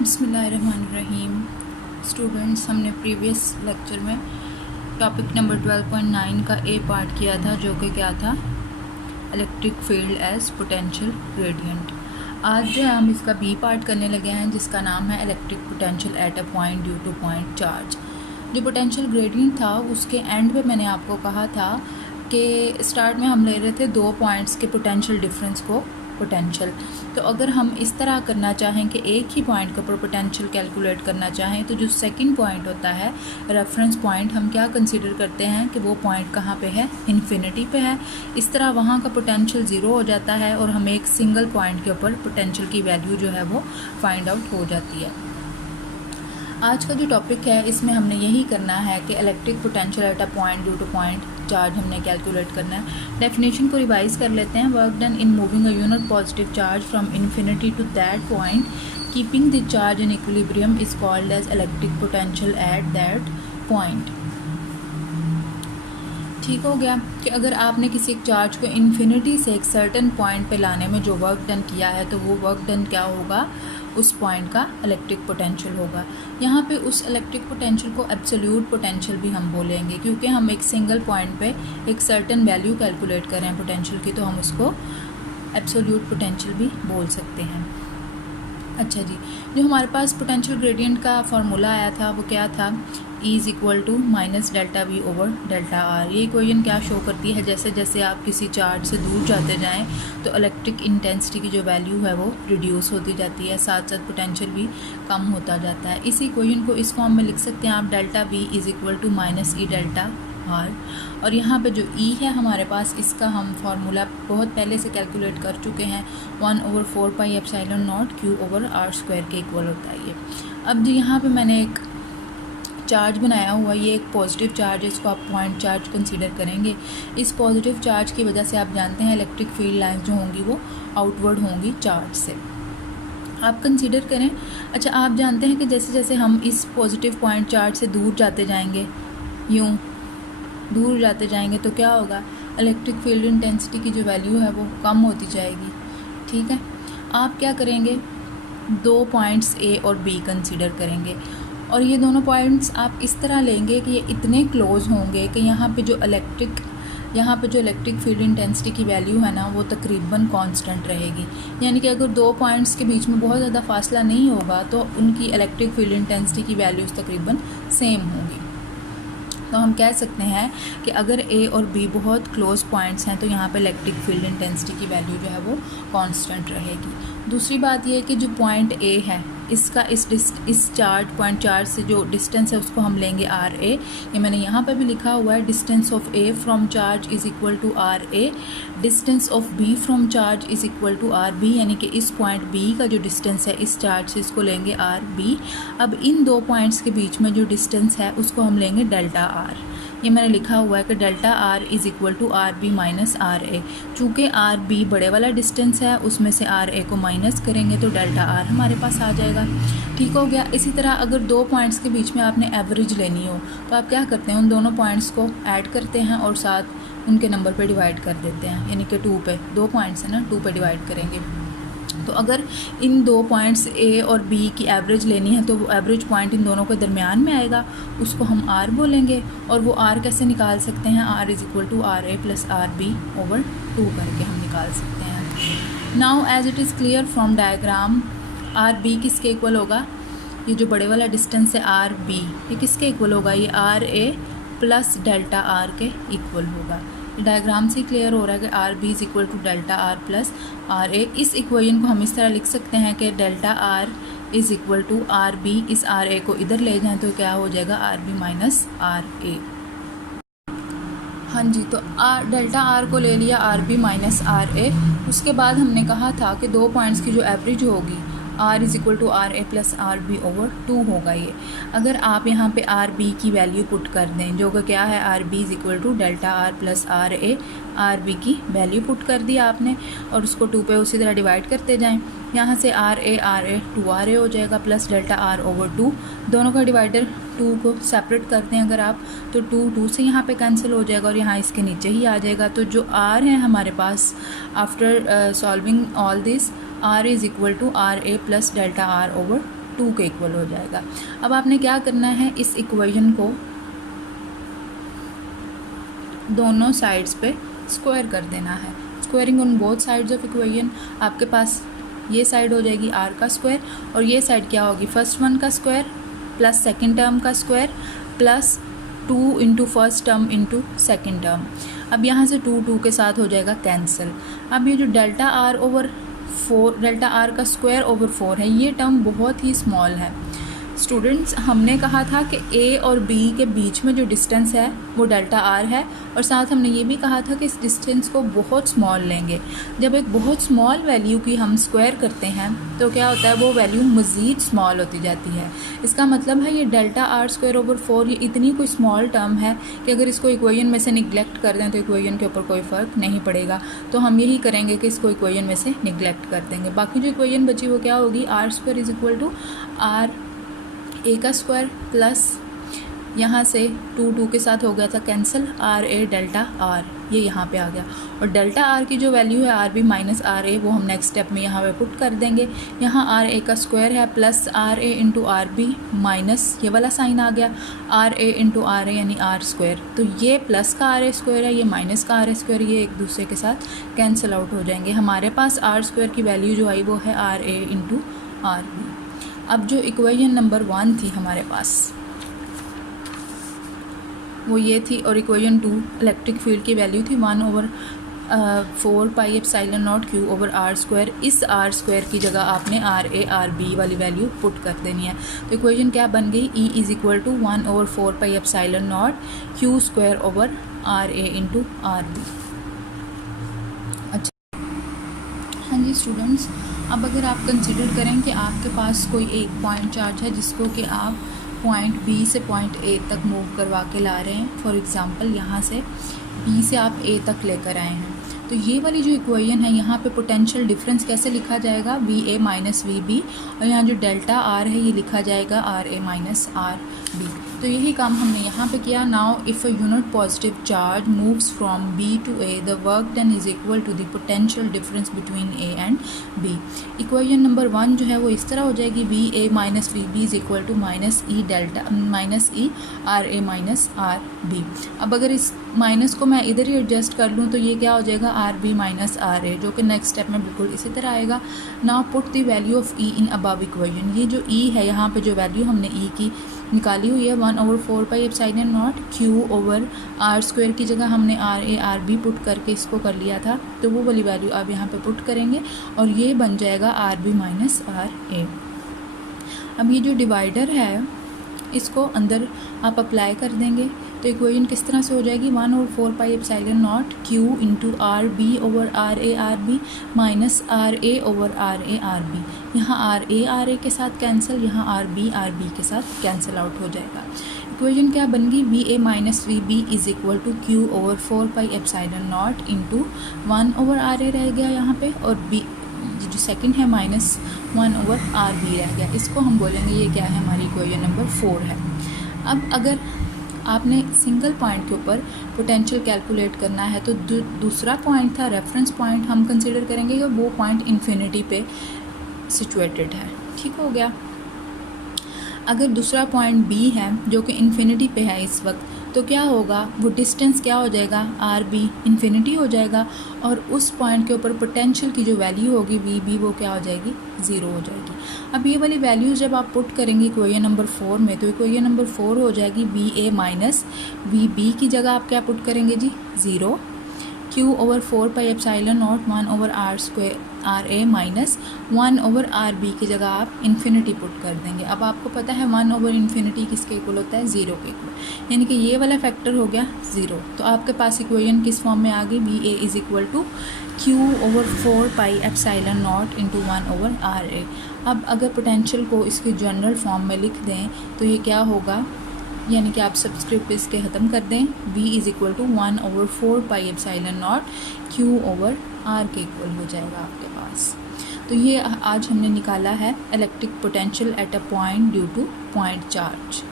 बिस्मिल्लाहिर्रहमानिर्रहीम। स्टूडेंट्स, हमने previous lecture में टॉपिक नंबर 12.9 का ए पार्ट किया था, जो कि क्या था, electric field as potential gradient. आज जो है हम इसका बी पार्ट करने लगे हैं, जिसका नाम है electric potential at a point due to point charge. जो पोटेंशियल ग्रेडियंट था उसके एंड पे मैंने आपको कहा था कि स्टार्ट में हम ले रहे थे दो पॉइंट्स के पोटेंशियल डिफरेंस को पोटेंशियल। तो अगर हम इस तरह करना चाहें कि एक ही पॉइंट के ऊपर पोटेंशियल कैलकुलेट करना चाहें, तो जो सेकंड पॉइंट होता है रेफरेंस पॉइंट, हम क्या कंसीडर करते हैं कि वो पॉइंट कहाँ पे है, इन्फिनिटी पे है। इस तरह वहाँ का पोटेंशियल ज़ीरो हो जाता है और हमें एक सिंगल पॉइंट के ऊपर पोटेंशियल की वैल्यू जो है वो फाइंड आउट हो जाती है। आज का जो टॉपिक है इसमें हमने यही करना है कि electric potential at a point due to point charge हमने कैलकुलेट करना है। डेफिनेशन को रिवाइज कर लेते हैं। Work done in moving a unit positive charge from infinity to that point keeping the charge in equilibrium is called as electric potential at that point. ठीक हो गया कि अगर आपने किसी एक चार्ज को इन्फिनिटी से एक सर्टेन पॉइंट पे लाने में जो वर्क डन किया है, तो वो वर्क डन क्या होगा, उस पॉइंट का इलेक्ट्रिक पोटेंशियल होगा। यहाँ पे उस इलेक्ट्रिक पोटेंशियल को एब्सोल्यूट पोटेंशियल भी हम बोलेंगे, क्योंकि हम एक सिंगल पॉइंट पे एक सर्टेन वैल्यू कैलकुलेट कर रहे हैं पोटेंशियल की, तो हम उसको एब्सोल्यूट पोटेंशियल भी बोल सकते हैं। अच्छा जी, जो हमारे पास पोटेंशियल ग्रेडियंट का फार्मूला आया था वो क्या था, E is equal to minus delta V over delta R. ये इक्वेशन क्या शो करती है, जैसे जैसे आप किसी चार्ज से दूर जाते जाएं तो इलेक्ट्रिक इंटेंसिटी की जो वैल्यू है वो रिड्यूस होती जाती है, साथ साथ पोटेंशियल भी कम होता जाता है। इसी इक्वेशन को इस फॉर्म में लिख सकते हैं आप, delta V is equal to minus E delta R. और यहाँ पे जो E है हमारे पास, इसका हम फार्मूला बहुत पहले से कैलकुलेट कर चुके हैं, 1/4 pi epsilon naught Q over R square के इक्वल होता है ये। अब जो यहाँ पे मैंने एक चार्ज बनाया हुआ, ये एक पॉजिटिव चार्ज है, इसको आप पॉइंट चार्ज कंसीडर करेंगे। इस पॉजिटिव चार्ज की वजह से आप जानते हैं इलेक्ट्रिक फील्ड लाइंस जो होंगी वो आउटवर्ड होंगी चार्ज से, आप कंसीडर करें। अच्छा, आप जानते हैं कि जैसे जैसे हम इस पॉजिटिव पॉइंट चार्ज से दूर जाते जाएंगे, यूँ दूर जाते जाएंगे, तो क्या होगा, इलेक्ट्रिक फील्ड इंटेंसिटी की जो वैल्यू है वो कम होती जाएगी। ठीक है, आप क्या करेंगे, दो पॉइंट्स ए और बी कंसीडर करेंगे, और ये दोनों पॉइंट्स आप इस तरह लेंगे कि ये इतने क्लोज होंगे कि यहाँ पे जो इलेक्ट्रिक फील्ड इंटेंसिटी की वैल्यू है ना, वो तकरीबन कांस्टेंट रहेगी। यानी कि अगर दो पॉइंट्स के बीच में बहुत ज़्यादा फासला नहीं होगा तो उनकी इलेक्ट्रिक फील्ड इंटेंसिटी की वैल्यूज़ तकरीबन सेम होंगी। तो हम कह सकते हैं कि अगर ए और बी बहुत क्लोज पॉइंट्स हैं तो यहाँ पे इलेक्ट्रिक फील्ड इंटेंसिटी की वैल्यू जो है वो कांस्टेंट रहेगी। दूसरी बात ये है कि जो पॉइंट ए है, इसका इस पॉइंट चार्ज से जो डिस्टेंस है उसको हम लेंगे आर ए। ये मैंने यहाँ पर भी लिखा हुआ है, distance of A from charge is equal to R A, distance of B from charge is equal to R B. यानी कि इस पॉइंट बी का जो डिस्टेंस है इस चार्ज से, इसको लेंगे आर बी। अब इन दो पॉइंट्स के बीच में जो डिस्टेंस है उसको हम लेंगे डेल्टा आर। ये मैंने लिखा हुआ है कि delta R is equal to R B minus R A. चूँकि आर बी बड़े वाला डिस्टेंस है, उसमें से आर ए को माइनस करेंगे तो डेल्टा आर हमारे पास आ जाएगा। ठीक हो गया। इसी तरह अगर दो पॉइंट्स के बीच में आपने एवरेज लेनी हो तो आप क्या करते हैं, उन दोनों पॉइंट्स को ऐड करते हैं और साथ उनके नंबर पे डिवाइड कर देते हैं, यानी कि 2 पे, दो पॉइंट्स है ना, 2 पे डिवाइड करेंगे। तो अगर इन दो पॉइंट्स ए और बी की एवरेज लेनी है तो वो एवरेज पॉइंट इन दोनों के दरमियान में आएगा, उसको हम आर बोलेंगे। और वो आर कैसे निकाल सकते हैं, R is equal to R A plus R B over 2 करके हम निकाल सकते हैं। Now as it is clear from diagram, R B किसके इक्वल होगा, ये जो बड़े वाला डिस्टेंस है आर बी, ये किसके इक्वल होगा, ये R A plus delta R के इक्वल होगा। डायग्राम से क्लियर हो रहा है कि R B is equal to delta R plus R A. इस इक्वेशन को हम इस तरह लिख सकते हैं कि delta R is equal to R B, इस आर ए को इधर ले जाएं तो क्या हो जाएगा, R B minus R A. हाँ जी, तो डेल्टा आर को ले लिया R B minus R A. उसके बाद हमने कहा था कि दो पॉइंट्स की जो एवरेज होगी, R is equal to R A plus R B over 2 होगा ये। अगर आप यहाँ पे आर बी की वैल्यू पुट कर दें, जो कि क्या है, R B is equal to delta R plus R A, R B की वैल्यू पुट कर दी आपने और उसको 2 पे उसी तरह डिवाइड करते जाएं। यहाँ से आर ए 2 आर ए हो जाएगा प्लस डेल्टा आर ओवर 2। दोनों का डिवाइडर 2 को सेपरेट करते हैं अगर आप, तो 2 से यहाँ पे कैंसिल हो जाएगा और यहाँ इसके नीचे ही आ जाएगा। तो जो आर है हमारे पास, after solving all this, R is equal to R A plus delta R over 2 के इक्वल हो जाएगा। अब आपने क्या करना है, इस इक्वेशन को दोनों साइड्स पे स्क्वायर कर देना है। Squaring on both sides of equation, आपके पास ये साइड हो जाएगी r का स्क्वायर और ये साइड क्या होगी, फर्स्ट वन का स्क्वायर प्लस सेकेंड टर्म का square plus 2 into first term into second term. अब यहाँ से 2 के साथ हो जाएगा कैंसिल। अब ये जो डेल्टा r का स्क्वायर ओवर 4 है, ये टर्म बहुत ही स्मॉल है। स्टूडेंट्स, हमने कहा था कि a और b के बीच में जो डिस्टेंस है वो डेल्टा r है, और साथ हमने ये भी कहा था कि इस डिस्टेंस को बहुत स्मॉल लेंगे। जब एक बहुत स्मॉल वैल्यू की हम स्क्वायर करते हैं तो क्या होता है, वो वैल्यू मज़ीद स्मॉल होती जाती है। इसका मतलब है ये डेल्टा r स्क्वायर ओवर 4 ये इतनी कोई स्मॉल टर्म है कि अगर इसको इक्वेशन में से निगलेक्ट कर दें तो इक्वेशन के ऊपर कोई फ़र्क नहीं पड़ेगा। तो हम यही करेंगे कि इसको इक्वेशन में से निगलेक्ट कर देंगे। बाकी जो इक्वेशन बची वो क्या होगी, r square is equal to r a का स्क्वायर प्लस यहाँ से 2 के साथ हो गया था cancel, R A delta R ये यहाँ पे आ गया, और डेल्टा आर की जो वैल्यू है आर बी माइनस आर ए वो हम नेक्स्ट स्टेप में यहाँ पे पुट कर देंगे। यहाँ आर ए का स्क्वायर है plus R A into R B minus ये वाला साइन आ गया R A into R A यानी आर स्क्वायर। तो ये प्लस का आर ए स्क्वायर है, ये माइनस का आर ए स्क्वायर, ये एक दूसरे के साथ कैंसिल आउट हो जाएंगे। हमारे पास आर स्क्वायर की वैल्यू जो आई वो है R A into R B. अब जो इक्वेशन नंबर 1 थी हमारे पास वो ये थी, और इक्वेशन 2 इलेक्ट्रिक फील्ड की वैल्यू थी 1/4 pi epsilon naught Q over R square. इस आर स्क्वायर की जगह आपने आर ए आर बी वाली वैल्यू पुट कर देनी है। तो इक्वेशन क्या बन गई, E is equal to 1/4 pi epsilon naught Q square over R A into R B. अच्छा, हाँ जी स्टूडेंट्स, अब अगर आप कंसिडर करें कि आपके पास कोई एक पॉइंट चार्ज है जिसको कि आप पॉइंट बी से पॉइंट ए तक मूव करवा के ला रहे हैं। फॉर एग्ज़ाम्पल यहाँ से बी से आप ए तक लेकर आए हैं, तो ये वाली जो इक्वेशन है यहाँ पे पोटेंशियल डिफरेंस कैसे लिखा जाएगा, V A minus V B, और यहाँ जो डेल्टा आर है ये लिखा जाएगा R A minus R B. तो यही काम हमने यहाँ पे किया। Now if a unit positive charge moves from B to A, the work done is equal to the potential difference between A and B. Equation number 1 जो है वो इस तरह हो जाएगी, V A minus V B is equal to minus E delta minus E R A minus R B. अब अगर इस माइनस को मैं इधर ही एडजस्ट कर लूँ तो ये क्या हो जाएगा, आर बी माइनस आर ए, जो कि नेक्स्ट स्टेप में बिल्कुल इसी तरह आएगा। Now put the value of E in above equation. ये जो ई है यहाँ पे जो वैल्यू हमने ई की निकाली हुई है 1/4 pi epsilon naught Q over R square की जगह हमने R A R B put करके इसको कर लिया था, तो वो वाली वैल्यू आप यहाँ पे पुट करेंगे और ये बन जाएगा R B minus R A. अब ये जो डिवाइडर है इसको अंदर आप अप्लाई कर देंगे तो इक्वेशन किस तरह से हो जाएगी, 1/4 pi epsilon naught Q into R B over R A B minus R A over R A B. यहाँ आर ए के साथ कैंसिल, यहाँ आर बी के साथ कैंसिल आउट हो जाएगा। इक्वेशन क्या बन गई, V A minus V B is equal to Q over 4 pi epsilon naught into 1 over R A रह गया यहाँ पे, और बी जो सेकंड है माइनस 1 ओवर आर बी रह गया। इसको हम बोलेंगे ये क्या है, हमारी इक्वेशन नंबर 4 है। अब अगर आपने सिंगल पॉइंट के ऊपर पोटेंशियल कैलकुलेट करना है तो दूसरा पॉइंट था रेफरेंस पॉइंट, हम कंसिडर करेंगे कि वो पॉइंट इन्फिनिटी पे सिचुएटेड है। ठीक हो गया। अगर दूसरा पॉइंट बी है जो कि इन्फिनिटी पे है इस वक्त, तो क्या होगा, वो डिस्टेंस क्या हो जाएगा, आर बी इन्फिनिटी हो जाएगा, और उस पॉइंट के ऊपर पोटेंशियल की जो वैल्यू होगी वी बी वो क्या हो जाएगी, 0 हो जाएगी। अब ये वाली वैल्यूज़ जब आप पुट करेंगे इक्वेशन नंबर 4 में, तो इक्वेशन नंबर 4 हो जाएगी V A minus V B की जगह आप क्या पुट करेंगे जी, 0, Q over 4 pi epsilon naught 1 over R square R A minus 1 over R B की जगह आप इन्फिनिटी पुट कर देंगे। अब आपको पता है 1 ओवर इन्फिनिटी किसके इक्वल होता है, 0 के इक्वल, यानी कि ये वाला फैक्टर हो गया 0। तो आपके पास इक्वेशन किस फॉर्म में आ गई, V A is equal to Q over 4 pi epsilon naught into 1 over R A. अब अगर पोटेंशियल को इसके जनरल फॉर्म में लिख दें तो ये क्या होगा, यानी कि आप सब्सक्रिप्ट इसके ख़त्म कर दें, v is equal to 1/4 pi epsilon naught q over r के इक्वल हो जाएगा आपके पास। तो ये आज हमने निकाला है electric potential at a point due to point charge.